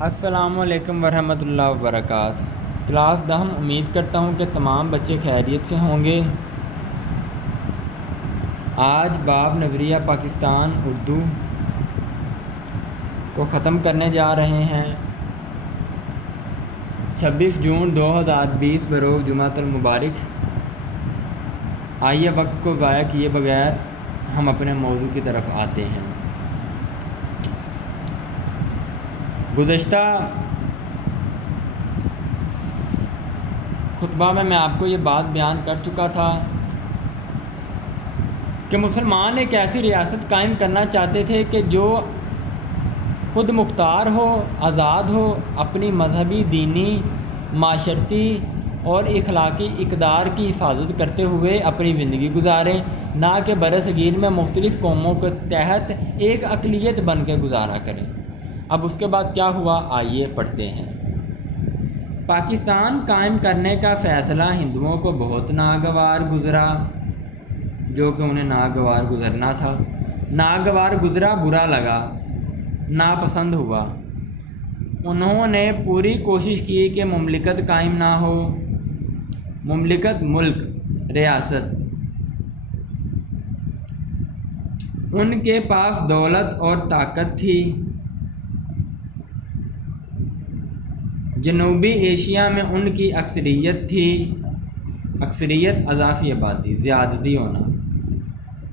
السلام علیکم ورحمۃ اللہ وبرکاتہ۔ کلاس دہم امید کرتا ہوں کہ تمام بچے خیریت سے ہوں گے۔ آج باب نظریہ پاکستان اردو کو ختم کرنے جا رہے ہیں۔ 26 جون 2020 بروز جمعۃ المبارک۔ آئیے وقت کو ضائع کیے بغیر ہم اپنے موضوع کی طرف آتے ہیں۔ گزشتہ خطبہ میں آپ کو یہ بات بیان کر چکا تھا کہ مسلمان ایک ایسی ریاست قائم کرنا چاہتے تھے کہ جو خود مختار ہو، آزاد ہو، اپنی مذہبی، دینی، معاشرتی اور اخلاقی اقدار کی حفاظت کرتے ہوئے اپنی زندگی گزاریں، نہ کہ برصغیر میں مختلف قوموں کے تحت ایک اقلیت بن کے گزارا کریں۔ اب اس کے بعد کیا ہوا، آئیے پڑھتے ہیں۔ پاکستان قائم کرنے کا فیصلہ ہندوؤں کو بہت ناگوار گزرا، جو کہ انہیں ناگوار گزرنا تھا۔ ناگوار گزرا، برا لگا، ناپسند ہوا۔ انہوں نے پوری کوشش کی کہ مملکت قائم نہ ہو۔ مملکت، ملک، ریاست۔ ان کے پاس دولت اور طاقت تھی۔ جنوبی ایشیا میں ان کی اکثریت تھی، اکثریت اضافی آبادی، زیادتی ہونا۔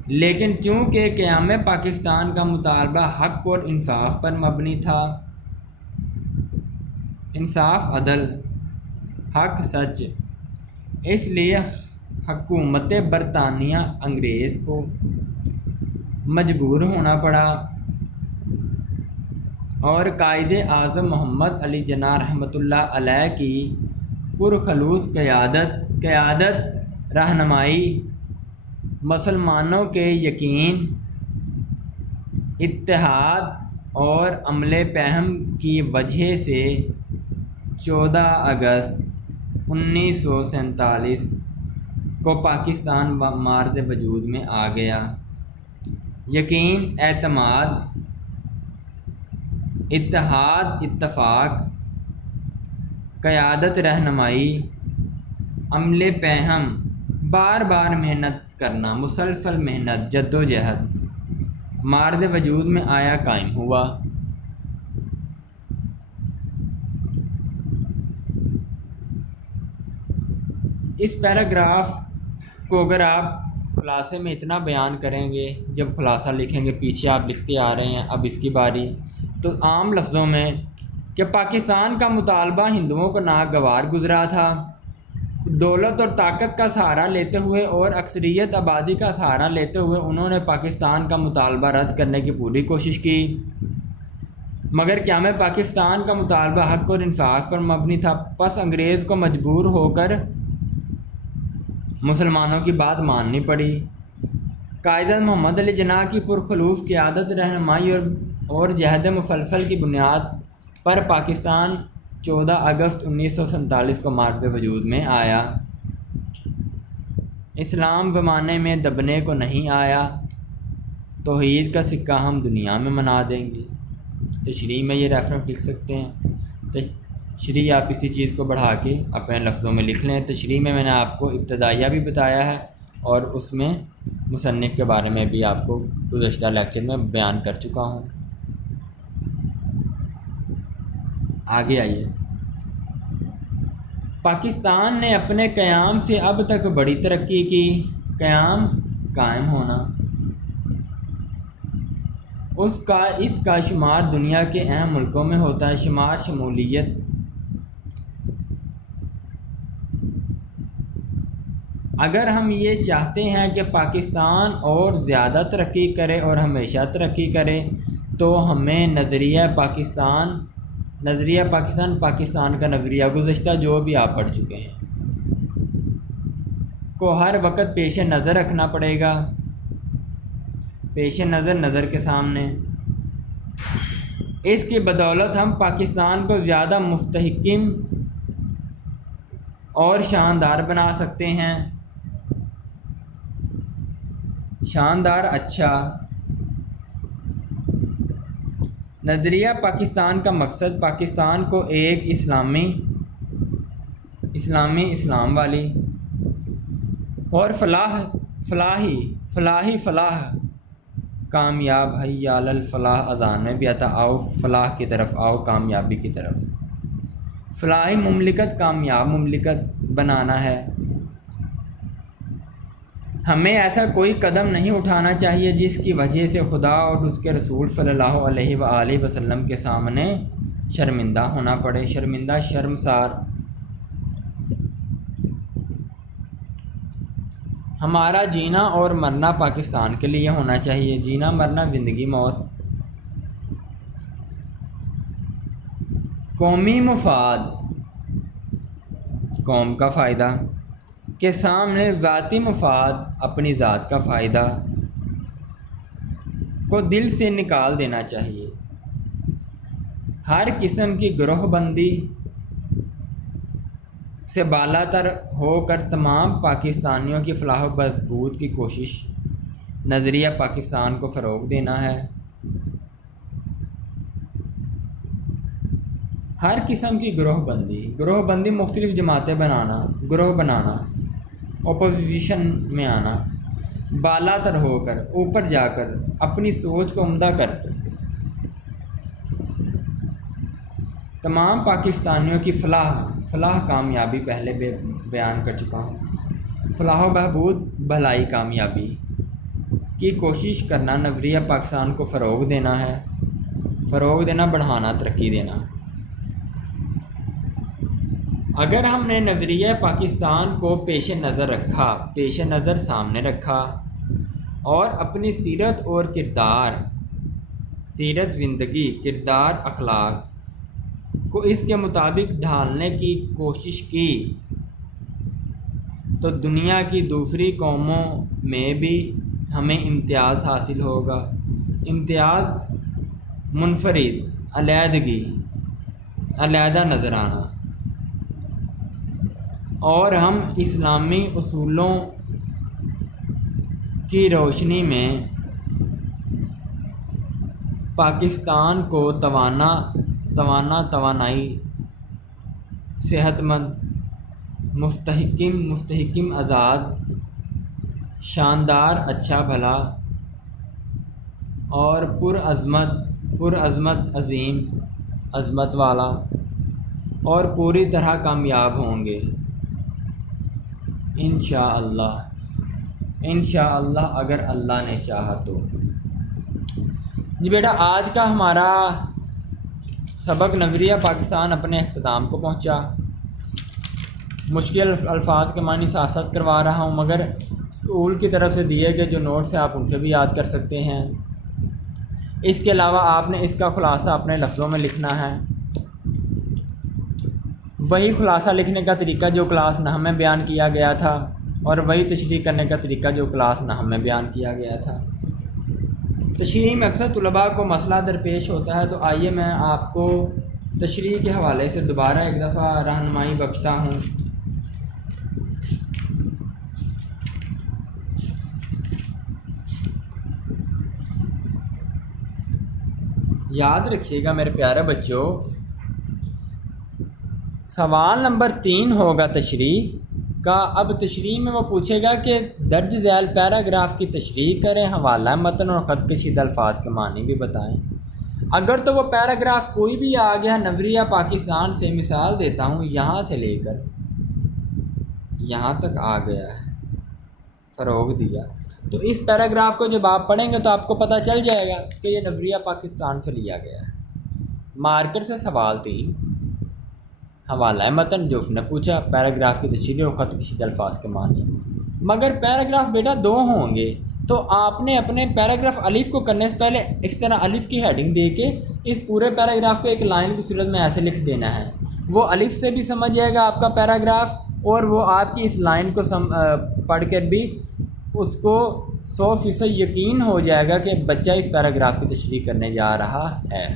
لیکن چونکہ قیام پاکستان کا مطالبہ حق اور انصاف پر مبنی تھا، انصاف، عدل، حق، سچ، اس لیے حکومت برطانیہ انگریز کو مجبور ہونا پڑا اور قائد اعظم محمد علی جناح رحمۃ اللہ علیہ کی پرخلوص قیادت، رہنمائی، مسلمانوں کے یقین، اتحاد اور عمل پہم کی وجہ سے 14 اگست 1947 کو پاکستان مارز وجود میں آ گیا۔ یقین، اعتماد، اتحاد، اتفاق، قیادت، رہنمائی، عمل پہم، بار بار محنت کرنا، مسلسل محنت، جدوجہد مارز وجود میں آیا، قائم ہوا۔ اس پیراگراف کو اگر آپ خلاصے میں اتنا بیان کریں گے، جب خلاصہ لکھیں گے، پیچھے آپ لکھتے آ رہے ہیں، اب اس کی باری، تو عام لفظوں میں کہ پاکستان کا مطالبہ ہندوؤں کو ناگوار گزرا تھا۔ دولت اور طاقت کا سہارا لیتے ہوئے اور اکثریت آبادی کا سہارا لیتے ہوئے انہوں نے پاکستان کا مطالبہ رد کرنے کی پوری کوشش کی، مگر قیام پاکستان کا مطالبہ حق اور انصاف پر مبنی تھا۔ پس انگریز کو مجبور ہو کر مسلمانوں کی بات ماننی پڑی۔ قائد محمد علی جناح کی پرخلوص قیادت، رہنمائی اور جہد مسلسل کی بنیاد پر پاکستان 14 اگست 1947 کو مارز وجود میں آیا۔ اسلام زمانے میں دبنے کو نہیں آیا۔ توحید کا سکہ ہم دنیا میں منا دیں گے۔ تشریح میں یہ ریفرنس لکھ سکتے ہیں۔ تشریح آپ اسی چیز کو بڑھا کے اپنے لفظوں میں لکھ لیں۔ تشریح میں نے آپ کو ابتدائیہ بھی بتایا ہے اور اس میں مصنف کے بارے میں بھی آپ کو گزشتہ لیکچر میں بیان کر چکا ہوں۔ آگے آئیے۔ پاکستان نے اپنے قیام سے اب تک بڑی ترقی کی۔ قیام، قائم ہونا۔ اس کا شمار دنیا کے اہم ملکوں میں ہوتا ہے۔ شمار، شمولیت۔ اگر ہم یہ چاہتے ہیں کہ پاکستان اور زیادہ ترقی کرے اور ہمیشہ ترقی کرے تو ہمیں نظریہ پاکستان کا نظریہ گزشتہ جو بھی آپ پڑھ چکے ہیں کو ہر وقت پیش نظر رکھنا پڑے گا، پیش نظر کے سامنے۔ اس کی بدولت ہم پاکستان کو زیادہ مستحکم اور شاندار بنا سکتے ہیں۔ شاندار، اچھا، نظریہ پاکستان کا مقصد پاکستان کو ایک اسلام والی اور فلاح کامیاب حی علی الفلاح اذان میں بھی آتا، آؤ فلاح کی طرف آؤ، کامیابی کی طرف، فلاحی مملکت، کامیاب مملکت بنانا ہے۔ ہمیں ایسا کوئی قدم نہیں اٹھانا چاہیے جس کی وجہ سے خدا اور اس کے رسول صلی اللہ علیہ وآلہ وسلم کے سامنے شرمندہ ہونا پڑے، شرمسار۔ ہمارا جینا اور مرنا پاکستان کے لیے ہونا چاہیے، جینا مرنا زندگی موت۔ قومی مفاد، قوم کا فائدہ کے سامنے ذاتی مفاد، اپنی ذات کا فائدہ کو دل سے نکال دینا چاہیے۔ ہر قسم کی گروہ بندی سے بالا تر ہو کر تمام پاکستانیوں کی فلاح و بہبود کی کوشش، نظریہ پاکستان کو فروغ دینا ہے۔ ہر قسم کی گروہ بندی مختلف جماعتیں بنانا، اپوزیشن میں آنا، بالا تر ہو کر، اوپر جا کر اپنی سوچ کو عمدہ کرتے تمام پاکستانیوں کی فلاح کامیابی پہلے بیان کر چکا ہوں، فلاح و بہبود بھلائی کامیابی کی کوشش کرنا، نظریہ پاکستان کو فروغ دینا، بڑھانا، ترقی دینا۔ اگر ہم نے نظریہ پاکستان کو پیش نظر سامنے رکھا اور اپنی سیرت زندگی، کردار، اخلاق کو اس کے مطابق ڈھالنے کی کوشش کی تو دنیا کی دوسری قوموں میں بھی ہمیں امتیاز حاصل ہوگا، منفرد، علیحدہ نظر آنا، اور ہم اسلامی اصولوں کی روشنی میں پاکستان کو توانائی، صحت مند، مستحکم، آزاد، شاندار، اچھا بھلا اور پرعظمت، عظیم عظمت والا اور پوری طرح کامیاب ہوں گے انشاءاللہ اگر اللہ نے چاہا تو۔ جی بیٹا، آج کا ہمارا سبق نظریہ پاکستان اپنے اختتام کو پہنچا۔ مشکل الفاظ کے معنی ساتھ کروا رہا ہوں، مگر اسکول کی طرف سے دیے گئے جو نوٹس ہیں آپ ان سے بھی یاد کر سکتے ہیں۔ اس کے علاوہ آپ نے اس کا خلاصہ اپنے لفظوں میں لکھنا ہے، وہی خلاصہ لکھنے کا طریقہ جو کلاس 9 میں بیان کیا گیا تھا، اور وہی تشریح کرنے کا طریقہ جو کلاس 9 میں بیان کیا گیا تھا۔ تشریح میں اکثر طلباء کو مسئلہ درپیش ہوتا ہے، تو آئیے میں آپ کو تشریح کے حوالے سے دوبارہ ایک دفعہ رہنمائی بخشتا ہوں۔ یاد رکھیے گا میرے پیارے بچوں، سوال نمبر 3 ہوگا تشریح کا۔ اب تشریح میں وہ پوچھے گا کہ درج ذیل پیراگراف کی تشریح کریں، حوالہ متن اور خط کشیدہ الفاظ کے معنی بھی بتائیں۔ اگر تو وہ پیراگراف کوئی بھی آ گیا، نظریہ پاکستان سے مثال دیتا ہوں، یہاں سے لے کر یہاں تک آ گیا ہے، فروغ دیا، تو اس پیراگراف کو جب آپ پڑھیں گے تو آپ کو پتہ چل جائے گا کہ یہ نظریہ پاکستان سے لیا گیا ہے۔ مارکر سے سوال 3، حوالہ متن جو اس نے پوچھا، پیراگراف کی تشریح اور خط کشیدہ الفاظ کے معنی۔ مگر پیراگراف بیٹا 2 ہوں گے، تو آپ نے اپنے پیراگراف الف کو کرنے سے پہلے اس طرح الف کی ہیڈنگ دے کے اس پورے پیراگراف کو ایک لائن کی صورت میں ایسے لکھ دینا ہے، وہ الف سے بھی سمجھ جائے گا آپ کا پیراگراف، اور وہ آپ کی اس لائن کو پڑھ کر بھی اس کو 100% یقین ہو جائے گا کہ بچہ اس پیراگراف کی تشریح کرنے جا رہا ہے۔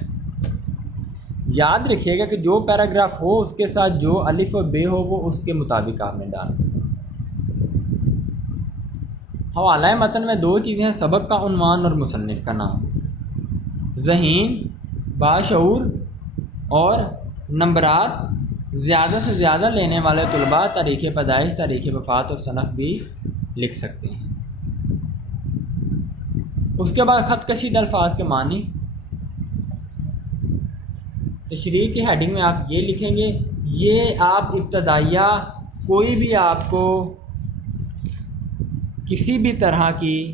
یاد رکھیے گا کہ جو پیراگراف ہو اس کے ساتھ جو الف و ب ہو وہ اس کے مطابق آپ نے ڈالنا۔ حوالہ متن میں 2 چیزیں ہیں، سبق کا عنوان اور مصنف کا نام۔ ذہین باشعور اور نمبرات زیادہ سے زیادہ لینے والے طلباء تاریخ پیدائش، تاریخ وفات اور صنف بھی لکھ سکتے ہیں۔ اس کے بعد خط کشید الفاظ کے معنی، تشریح کی ہیڈنگ میں آپ یہ لکھیں گے، یہ آپ ابتدائیہ کوئی بھی آپ کو کسی بھی طرح کی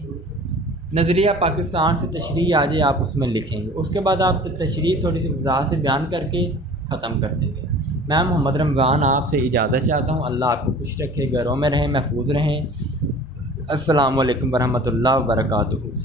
نظریہ پاکستان سے تشریح آ جائے آپ اس میں لکھیں گے۔ اس کے بعد آپ تشریح تھوڑی سی وضاحت سے بیان کر کے ختم کر دیں گے۔ میں محمد رمضان آپ سے اجازت چاہتا ہوں، اللہ آپ کو خوش رکھے، گھروں میں رہیں، محفوظ رہیں۔ السلام علیکم ورحمۃ اللہ وبرکاتہ۔